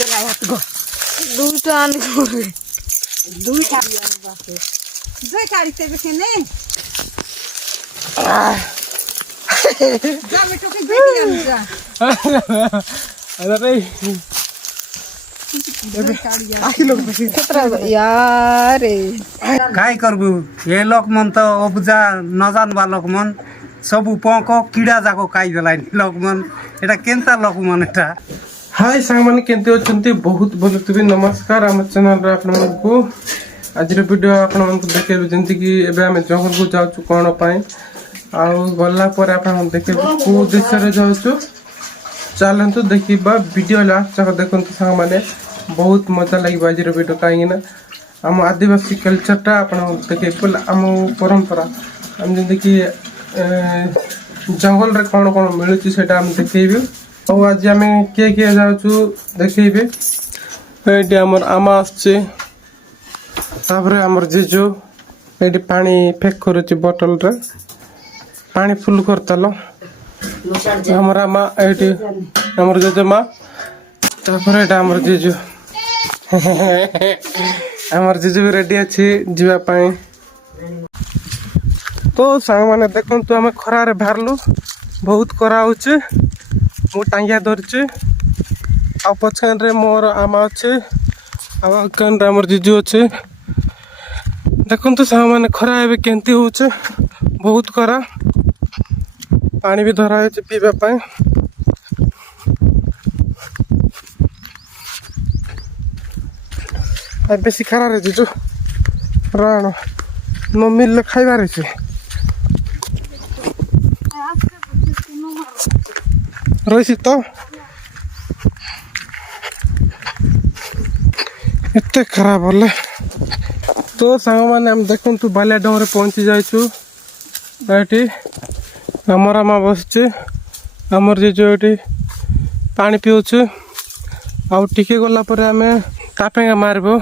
দেলাই হাত গো দুইটা আনি করে দুই কাড়ি আর বাসে দুই কাড়িতে বেশি নেই যাবে তোকে বেটি আনি যা अरे यार काय करबू ये लोक मन तो उपजा नजान बा लोक मन सब पंको कीड़ा जाको खाई देलाई लोक मन एटा केनता लोक मन एटा हाय सांगमाने केंते अछंती बहुत भलो तुबी नमस्कार हम चैनल रे आपन मन को आज रे वीडियो आपन मन को देखेलु जंती कि एबे हम जंगल को जाउछु कोन पाए आ गल्ला पर आपन मन देखेबु को देश रे जाउछु चलंतु देखिबा वीडियो लास्ट तक देखंतु सांगमाने बहुत मजा लागि बाजी रे वीडियो काई ना हम आदिवासी कल्चर ता आपन देखेबु हम परंपरा हम जंती कि जंगल रे कोन कोन मिलुची सेटा हम देखेबु और आज आम किए जाऊँ देखेबे ये आमर आमा आसचे आमर जीजु ये पानी फेक करुच्ची बोतल रे पानी फुल करतल हमर आमा ये आमर जेजेमा तापर ये आमर जीजु आमर जीजु भी रेडी अच्छी जीवा पाई तो सांग माने देखो तो आम खरारे बाहरलु बहुत करा होचे मु टांगिया धरचे आ पछन रे मोर आमा अच्छे आ कन रे मोर जीजू अच्छे देखन तो सामान खरा एबे केंती होचे बहुत खरा पानी भी धरा है पीबा पाए आ बेसी खरा रे जीजू राणो न मिल खाइबा रे छे रही तो एते खराब होले तो सांग माने हम देखन तू बालिया डोंगरे पहुंची जाइछु एटी हमर आमा बसचे हमर जे जो एटी पानी पिउछु आ टिके गला पर हमें टापेंगा मारबो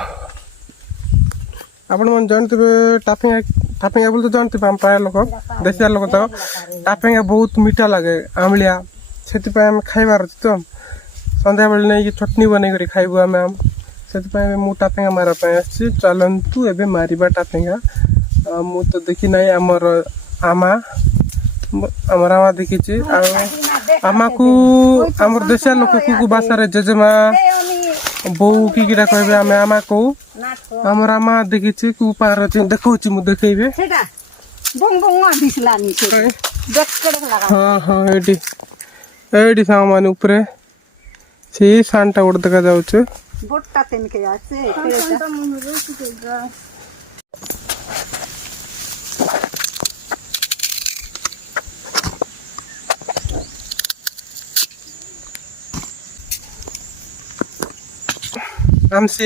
आपण मन जानते टापेंगा टापेंगा बोल तो जानते हम प्राय लोक देशिया लोक तो टापेंगा बहुत मीठा लगे आमलिया से खाइबार अच्छे तो सन्ध्या बेले नहीं चटनी बन खाइबू आम से मु टापेंगा मारपा चलतु एबे मारिबा टापेंगा मु तो देखी ना आमर आमा देखी आमा को आमर देशिया लोक को भाषा जेजेमा बो की कहबे आम आमा को आमर आमा देखी कुपार देखा मु देखेबे हाँ हाँ एडी सामान ऊपर से सानटा उड़ देखा जाउछ बोटटा तेन के आसे सानटा मन रोसुगा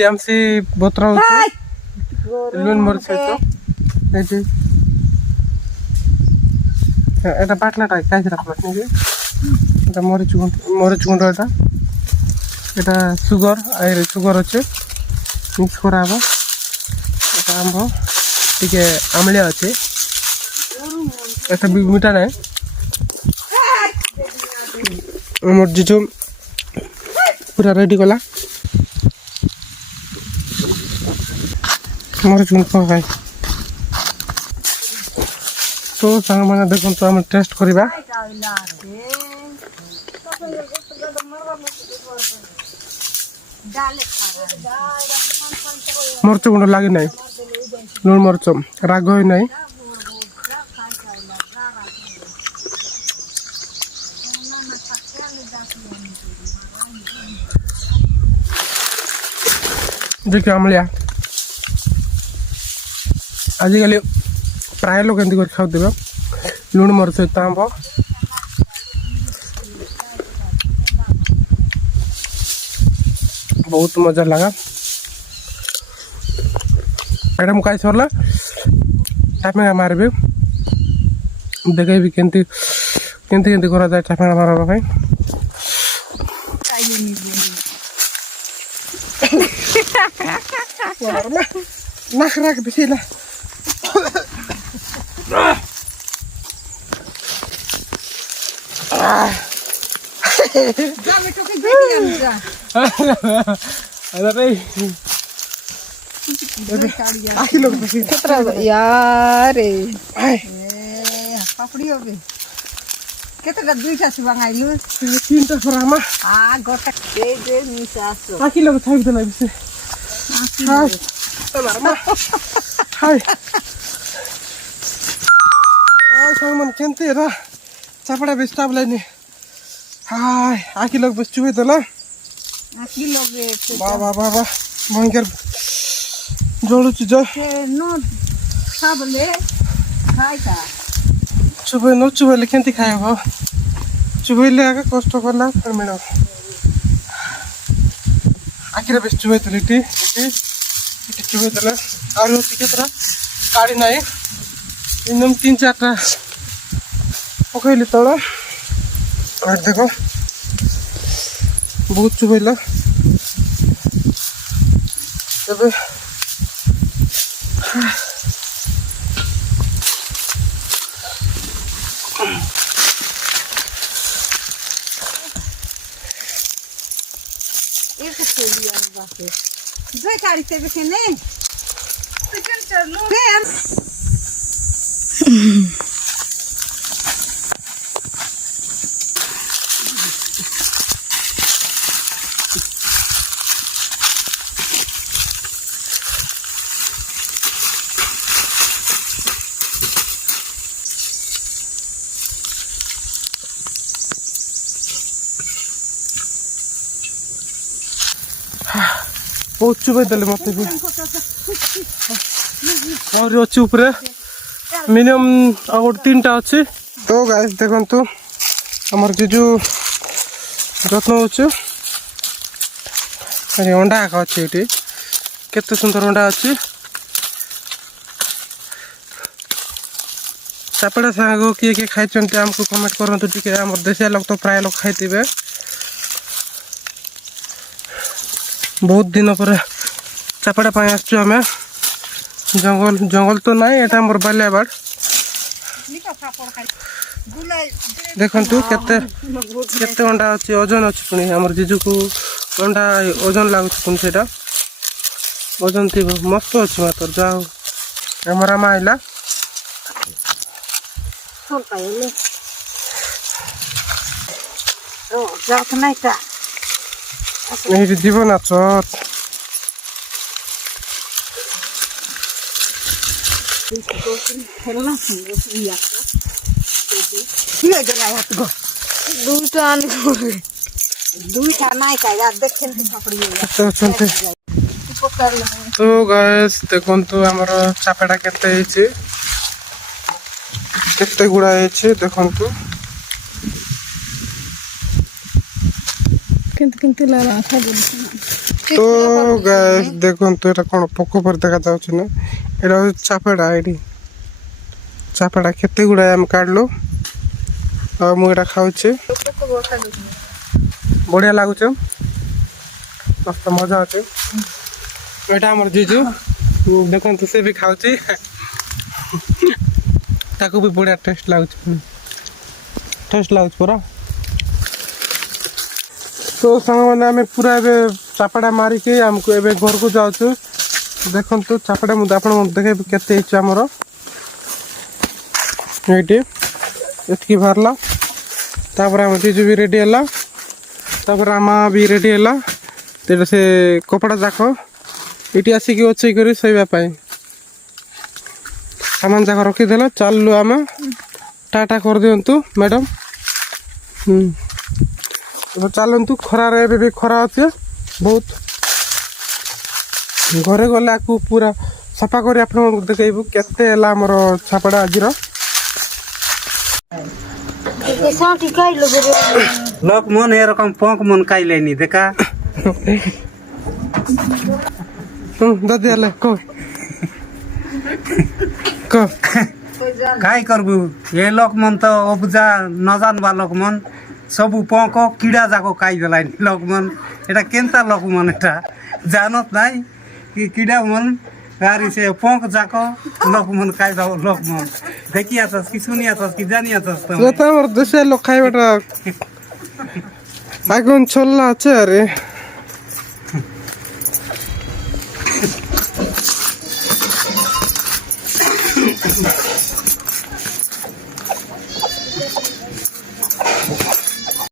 आमसी बोतरा लून मरछ तो एडी एटा बाटलाटा काई राखला नि এটা মরিচ গুঁড়ো এটা সুগার আর সুগার আছে মিক্স করা হব এটা আম্ব টিকে আমলিয়া আছে এটা মিঠা নাই আমার জিজু পুরা রেডি কলা মরিচ গুঁড়ো খাই তো সাং মানে দেখুন তো আমি টেস্ট করিবা मरच गुंड लगे ना लुण मरच राग है ना देखिए आमलिया आजिकल प्राय लोग एमती कर खाऊ लुण मरच आंब बहुत मजा लगा एटा मुकाई सरला टापेंगा मारबे देखेबी केंती केंती केंती करा जाय टापेंगा मारबा भाई नाक राख बेसिला जा बेटो के बेटी आनी जा अरे आखी लोग देखी कितना यार पापड़ी हो गई केतटा दुईटा सुबाङाइलु तीनटा फरामा गोटा दे मिसासो आखी लोग थाई देला बिसे हाय तमारमा हाय हाय सामान केनते रा चापडा बेस्टाब लाइने हाय आखी लोग बस चुबे देला आखी लोगे बाबा बाबा भयंकर जोडुची जो नो सबले खाइता चुबे न चुबेले केनती खायो हो चुबेले आगे कष्ट करला फिर मिलो आखिर बेस चुबे देली टी चुबे देला और होती केतरा गाड़ी नाही एकदम 3-4टा पकैली तल और देखो बहुत चुबैला ଏବେ एक खेलिया बाके दुई काढते बेके ने चिकन चलो बहुत चुबे देले मते भी और अछि ऊपर मिनिमम और 3टा अछि तो गाइस देखंतु हमर जीजू जत्न होछ अरे अंडा का अछि एटी केते सुंदर अंडा अछि चापड़ा सागो किए खाइचंते हमको कमेंट करंतु टिके हमर देशिया लोग तो प्राय लोग खाइतिबे बहुत दिन पर चापड़ा पाई आसचु हमें जंगल जंगल तो नहीं एटा मोर बाल्याबाड़ देखंतु केते केते अंडा अछि ओजन अछि पुनी हमर जीजू को अंडा ओजन लागु पुनी सेटा ओजन थिबो मस्त अछि मातर जाओ हमरा माइला फोन पाइले ओ जात नाही का नहीं जीवन आछत खेलना सुनिया किए जला हाथ गो দুইটা আনি করে दुईटा नाही का यार देखेन पापड़ी तो चलते तो गाइस देखंतु हमर चापेडा केते हिची केते गुडा हिची देखंतु किंतु लाला खा तो गाइस देखंतु एटा कोन पोको पर देखा जाउछ ना एटा चापेडा आइडी चापेडा केते गुडा हम काढलो आ मु एटा खाउछे बढ़िया लागुछ मस्त मजा आछे एटा हमर जीजू देखंतु से भी खाउछी ताको भी बढ़िया टेस्ट लागुछ पूरा तो संग माने हमें पूरा एबे चापड़ा मारी के हमको एबे घर को जाउछु देखंतु चापड़ा मु आपण देखे केते हिच हमर एटी एतकी भरला तापर हम जीजू भी रेडी हला तापर आमा भी रेडी हला तेरे से कपड़ा जाको इटी आसी के ओछई करी सईबा पाई सामान जाको रखी देला चललु आमा टाटा कर दियंतु मैडम तो चलतु खरा रे भी खरा अच्छे बहुत घरे गले आपको पूरा सफा कर देखु केते हमर छापड़ा आज लोक मन एरकम पंख मन काइलेनी देखा दादी हले काय करबू ये लोक मन तो उपजा नजान बा लोक मन सबु पंख कीड़ा जाको काई देलानी लोक मन एटा केनता लोक मन एटा जानत नाई कि कीड़ा मन गाड़ी से पंख जाको लोक मन काई दाओ लोक मन देखिया छस कि सुनिया छस कि जानिया छस त जता हमर देशे लोक खाइबाटा आगन चलला আছে আরে